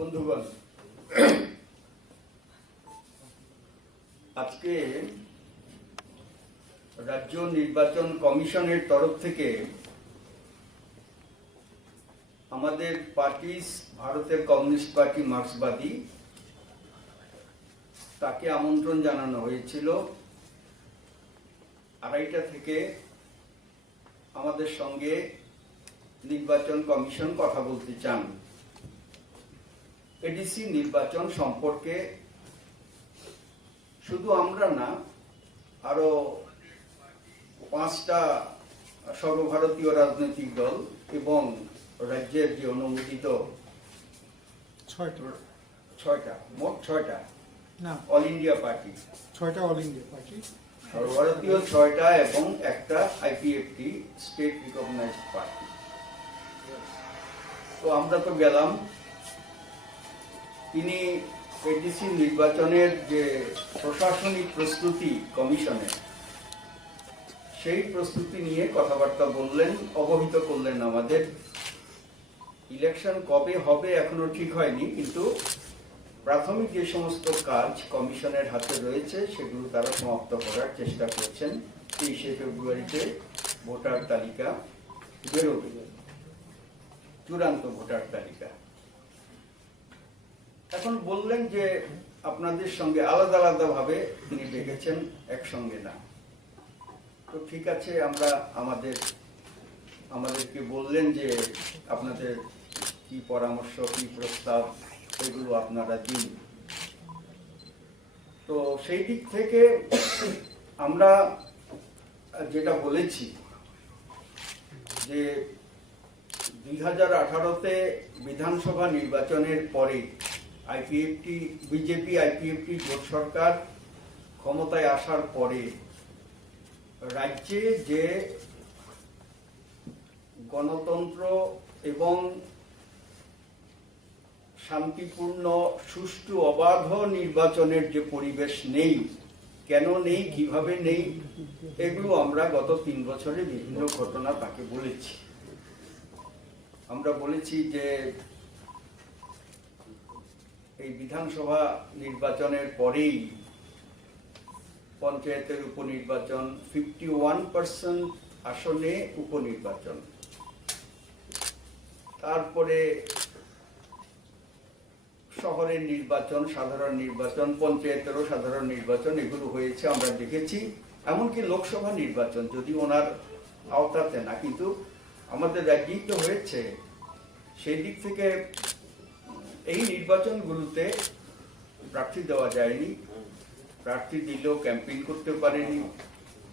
বন্ধুগণ, আজকে রাজ্য নির্বাচন কমিশনের তরফ থেকে আমাদের পার্টি, ভারতের কমিউনিস্ট পার্টি মার্ক্সবাদী, তাকে আমন্ত্রণ জানানো হয়েছিল 2:30 থেকে আমাদের সঙ্গে নির্বাচন কমিশন কথা বলতে চান। এডিসি নির্বাচন সম্পর্কে শুধু আমরা না, আরো 5টা সর্বভারতীয় রাজনৈতিক দল এবং রাজ্যের যে অনুমোদিত 6টা, মোট 6টা অল ইন্ডিয়া পার্টি, 6টা অল ইন্ডিয়া পার্টি, সর্বভারতীয় 6টা এবং একটা আইপিএফটি স্টেট রিকগনাইজড পার্টি। তো আমরা তো গেলাম। তিনি এডিসি নির্বাচনের যে প্রশাসনিক প্রস্তুতি কমিশনের, সেই প্রস্তুতি নিয়ে কথাবার্তা বললেন, অবহিত করলেন আমাদের। ইলেকশন কবে হবে এখনো ঠিক হয়নি, কিন্তু প্রাথমিক যে সমস্ত কাজ কমিশনের হাতে রয়েছে সেগুলো তারা সমাপ্ত করার চেষ্টা করছেন। 23শে ফেব্রুয়ারিতে ভোটার তালিকা বেরোবে, চূড়ান্ত ভোটার তালিকা। এখন বললেন যে আপনাদের সঙ্গে আলাদা আলাদা ভাবে তিনি ডেকেছেন, একসঙ্গে না। তো ঠিক আছে, আমরা আমাদেরকে বললেন যে আপনাদের কি পরামর্শ, কি প্রস্তাব, এগুলো আপনারা দিন। তো সেই দিক থেকে আমরা যেটা বলেছি যে 2018-তে বিধানসভা নির্বাচনের পরে বিজেপি আইপিএফটি জোট সরকার ক্ষমতায় আসার পরে রাজ্যে যে গণতন্ত্র এবং শান্তিপূর্ণ, সুষ্ঠু, অবাধ নির্বাচনের যে পরিবেশ নেই, কেন নেই, কিভাবে নেই, এগুলো আমরা গত 3 বছরে বিভিন্ন ঘটনা তাকে বলেছি। আমরা বলেছি যে এই বিধানসভা নির্বাচনের পরেই পঞ্চায়েতের উপনির্বাচন, 51% আসনে উপনির্বাচন, তারপরে শহরের নির্বাচন, সাধারণ নির্বাচন, পঞ্চায়েতেরও সাধারণ নির্বাচন, এগুলো হয়েছে আমরা দেখেছি। এমনকি লোকসভা নির্বাচন, যদি ওনার আওতাতে না, কিন্তু আমাদের রাজ্যেই তো হয়েছে। সেই দিক থেকে এই নির্বাচনগুলোতে প্রার্থী দেওয়া যায়নি, প্রার্থী দিলেও ক্যাম্পেইন করতে পারেনি,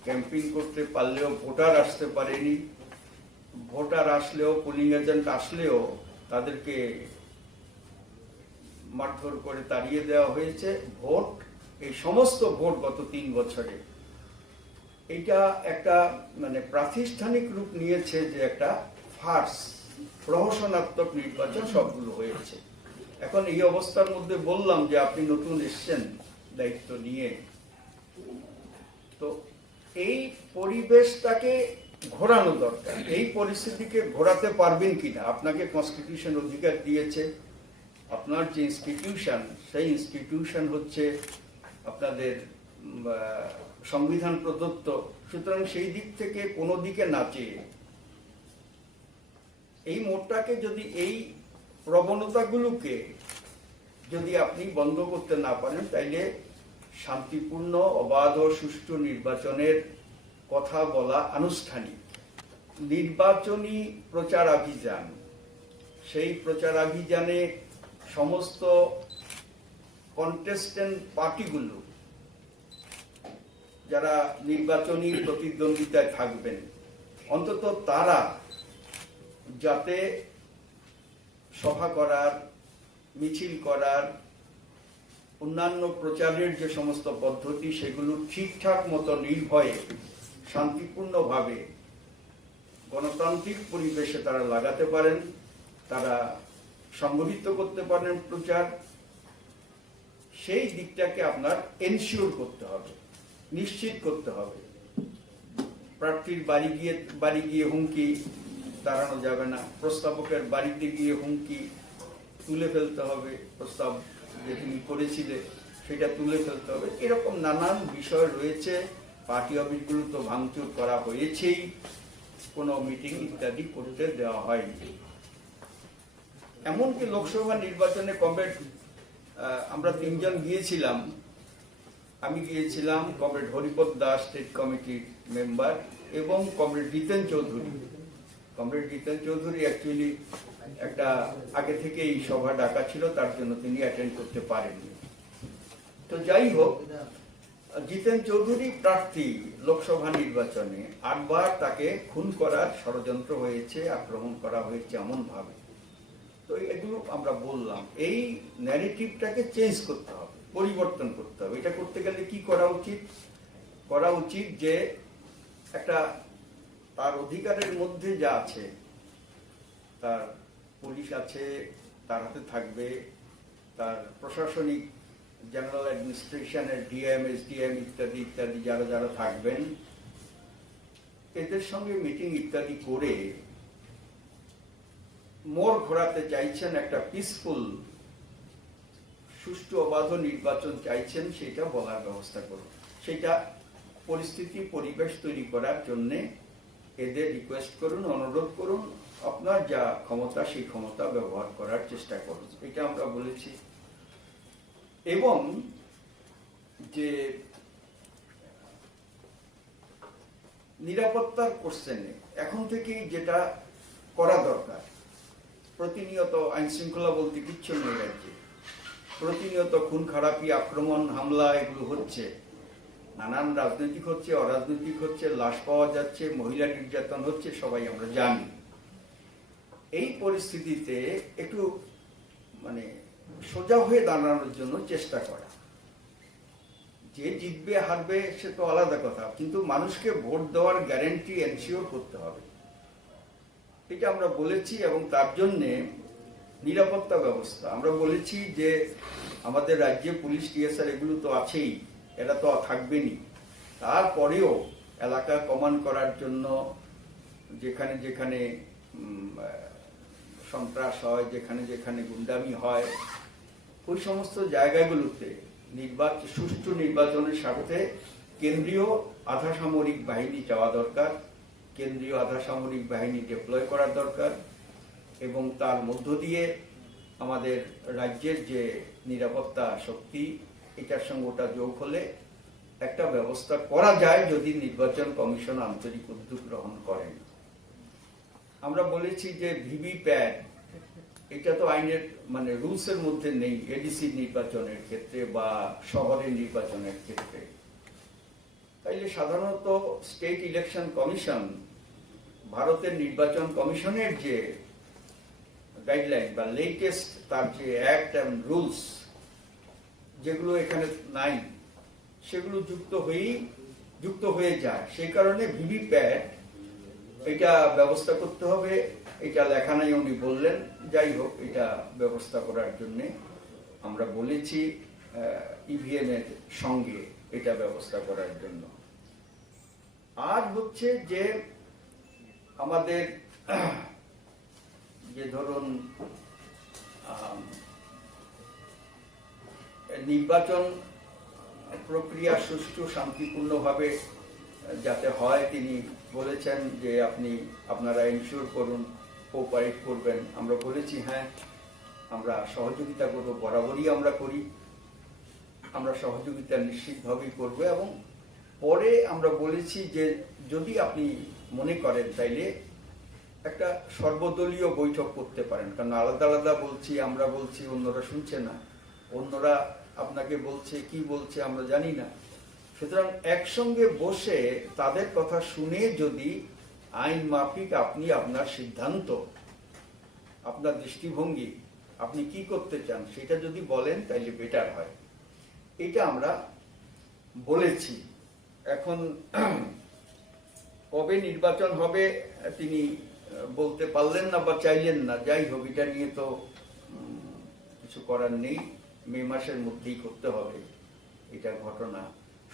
ক্যাম্পেইন করতে পারলেও ভোটার আসতে পারেনি, ভোটার আসলেও, পোলিং এজেন্ট আসলেও তাদেরকে মারধর করে তাড়িয়ে দেওয়া হয়েছে। ভোট, এই সমস্ত ভোট গত 3 বছরে এইটা একটা প্রাতিষ্ঠানিক রূপ নিয়েছে যে একটা ফার্স, প্রহসনাত্মক নির্বাচন সবগুলো হয়েছে। এখন এই অবস্থার মধ্যে বললাম যে আপনি নতুন এসছেন দায়িত্ব নিয়ে, তো এই পরিবেশটাকে ঘোরানো দরকার। এই পরিস্থিতিকে ঘোরাতে পারবেন কিনা, আপনাকে কনস্টিটিউশন অধিকার দিয়েছে, আপনার যে ইনস্টিটিউশন, সেই ইনস্টিটিউশন হচ্ছে আপনাদের সংবিধান প্রদত্ত। সুতরাং সেই দিক থেকে কোনো দিকে না চেয়ে এই মোড়টাকে যদি, এই প্রবণতাগুলোকে যদি আপনি বন্ধ করতে না পারেন, তাইলে শান্তিপূর্ণ, অবাধ ও সুষ্ঠু নির্বাচনের কথা বলা আনুষ্ঠানিক। নির্বাচনী প্রচার অভিযান, সেই প্রচারাভিযানে সমস্ত কন্টেস্টেন্ট পার্টিগুলো যারা নির্বাচনী প্রতিদ্বন্দ্বিতায় থাকবেন, অন্তত তারা যাতে সভা করার, মিছিল করার, অন্যান্য প্রচারের যে সমস্ত পদ্ধতি, সেগুলো ঠিকঠাক মতো নির্ভয়ে শান্তিপূর্ণভাবে গণতান্ত্রিক পরিবেশে তারা লাগাতে পারেন, তারা সংগঠিত করতে পারেন প্রচার। সেই দিকটাকে আপনার এনশিওর করতে হবে, নিশ্চিত করতে হবে। প্রার্থীর বাড়ি গিয়ে হুমকি তাড়ানো যাবে না, প্রস্তাবকের বাড়িতে গিয়ে হুমকি তুলে ফেলতে হবে, প্রস্তাব যে তুমি করেছিলে সেটা তুলে ফেলতে হবে, এরকম নানান বিষয় রয়েছে। পার্টি অফিসগুলো তো ভাঙচুর করা হয়েছেই, কোনো মিটিং ইত্যাদি করতে দেওয়া হয়নি। এমনকি লোকসভা নির্বাচনে কমরেড আমরা 3 জন গিয়েছিলাম, আমি গিয়েছিলাম, কমরেড হরিপদ দাস স্টেট কমিটির মেম্বার, এবং কমরেড জিতেন চৌধুরী। কমরেড জিতেন চৌধুরী অ্যাকচুয়ালি একটা আগে থেকে এই সভা ডাকা ছিল, তার জন্য তিনি অ্যাটেন্ড করতে পারেননি। তো যাই হোক, জিতেন চৌধুরী প্রার্থী লোকসভা নির্বাচনে 8 বার তাকে খুন করার ষড়যন্ত্র হয়েছে, আক্রমণ করা হয়েছে এমন ভাবে। তো এগুলো আমরা বললাম, এই ন্যারেটিভটাকে চেঞ্জ করতে হবে, পরিবর্তন করতে হবে। এটা করতে গেলে কি করা উচিত? করা উচিত যে একটা তার অধিকারের মধ্যে যা আছে, তার পুলিশ আছে, তার হাতে থাকবে, তার প্রশাসনিক জেনারেল অ্যাডমিনিস্ট্রেশনের ডিএম, এসডিএম ইত্যাদি ইত্যাদি যারা যারা থাকবেন, এদের সঙ্গে মিটিং ইত্যাদি করে মোড় ঘোরাতে চাইছেন, একটা পিসফুল সুষ্ঠু অবাধ নির্বাচন চাইছেন, সেটা বলার ব্যবস্থা করুন। সেটা পরিস্থিতি পরিবেশ তৈরি করার জন্য এদের রিকোয়েস্ট করুন, অনুরোধ করুন, আপনার যা ক্ষমতা সেই ক্ষমতা ব্যবহার করার চেষ্টা করুন, এটা আমরা বলেছি। এবং যে নিরাপত্তার কোশ্চেনে এখন থেকেই যেটা করা দরকার, প্রতিনিয়ত আইন শৃঙ্খলা বলতে কিচ্ছু নেই রাজ্যে, প্রতিনিয়ত খুন খারাপি, আক্রমণ, হামলা এগুলো হচ্ছে, নানান রাজনৈতিক হচ্ছে, অরাজনৈতিক হচ্ছে, লাশ পাওয়া যাচ্ছে, মহিলা নির্যাতন হচ্ছে, সবাই আমরা জানি। এই পরিস্থিতিতে একটু মানে সোজা হয়ে দাঁড়ানোর জন্য চেষ্টা করা। যে জিতবে হারবে সে তো আলাদা কথা, কিন্তু মানুষকে ভোট দেওয়ার গ্যারান্টি এনশিওর করতে হবে, এটা আমরা বলেছি। এবং তার জন্যে নিরাপত্তা ব্যবস্থা আমরা বলেছি যে আমাদের রাজ্যে পুলিশ, টিএসআর এগুলো তো আছেই, এরা তো থাকবেনই। তারপরেও এলাকা কমান্ড করার জন্য যেখানে যেখানে সন্ত্রাস হয়, যেখানে যেখানে গুন্ডামি হয়, ওই সমস্ত জায়গাগুলোতে সুষ্ঠু নির্বাচনের স্বার্থে কেন্দ্রীয় আধা সামরিক বাহিনী যাওয়া দরকার, কেন্দ্রীয় আধা সামরিক বাহিনী ডিপ্লয় করার দরকার। এবং তার মধ্য দিয়ে আমাদের রাজ্যের যে নিরাপত্তা শক্তি, এটার সঙ্গে ওটা যোগ হলে একটা ব্যবস্থা করা যায়, যদি নির্বাচন কমিশন আন্তরিক উদ্যোগ গ্রহণ করেন। আমরা বলেছি যে ভিভিপ্যাট, এটা তো আইনের মানে রুলসের মধ্যে নেই এডিসি নির্বাচনের ক্ষেত্রে বা শহরের নির্বাচনের ক্ষেত্রে। তাইলে সাধারণত স্টেট ইলেকশন কমিশন, ভারতের নির্বাচন কমিশনের যে গাইডলাইন বা লেটেস্ট তার যে অ্যাক্ট এন্ড রুলস, যেগুলো এখানে নাই, সেগুলো যুক্ত হয়ে যায়। সেই কারণে ভিভিপ্যাট এটা ব্যবস্থা করতে হবে, এটা লেখা নাই উনি বললেন। যাই হোক, এটা ব্যবস্থা করার জন্য আমরা বলেছি ইভিএম এর সঙ্গে এটা ব্যবস্থা করার জন্য। আর হচ্ছে যে আমাদের যে ধরুন নির্বাচন প্রক্রিয়া সুষ্ঠু শান্তিপূর্ণভাবে যাতে হয়, তিনি বলেছেন যে আপনারা এনশিওর করুন, কোঅপারেট করবেন। আমরা বলেছি হ্যাঁ, আমরা সহযোগিতা করব, বরাবরই আমরা করি, আমরা সহযোগিতা নিশ্চিতভাবেই করব। এবং পরে আমরা বলেছি যে যদি আপনি মনে করেন তাইলে একটা সর্বদলীয় বৈঠক করতে পারেন, কারণ আলাদা আলাদা বলছি, আমরা বলছি, অন্যরা শুনছে না, অন্যরা আপনাকে বলছে, কি বলছে আমরা জানি না। সুতরাং একসঙ্গে বসে তাদের কথা শুনে যদি আইন মাফিক আপনি আপনার সিদ্ধান্ত, আপনার দৃষ্টিভঙ্গি, আপনি কি করতে চান সেটা যদি বলেন তাইলে বেটার হয়, এটা আমরা বলেছি। এখন কবে নির্বাচন হবে তিনি বলতে পারলেন না বা চাইলেন না, যাই হোক, এটা নিয়ে তো কিছু করার নেই, মে মাসের মধ্যেই করতে হবে, এটা ঘটনা।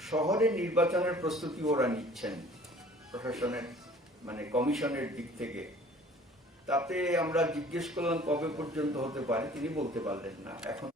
শহরে নির্বাচনের প্রস্তুতি ওরা নিচ্ছেন প্রশাসনের মানে কমিশনের দিক থেকে। তাতে আমরা জিজ্ঞেস করলাম কবে পর্যন্ত হতে পারে, তিনি বলতে পারলেন না এখন।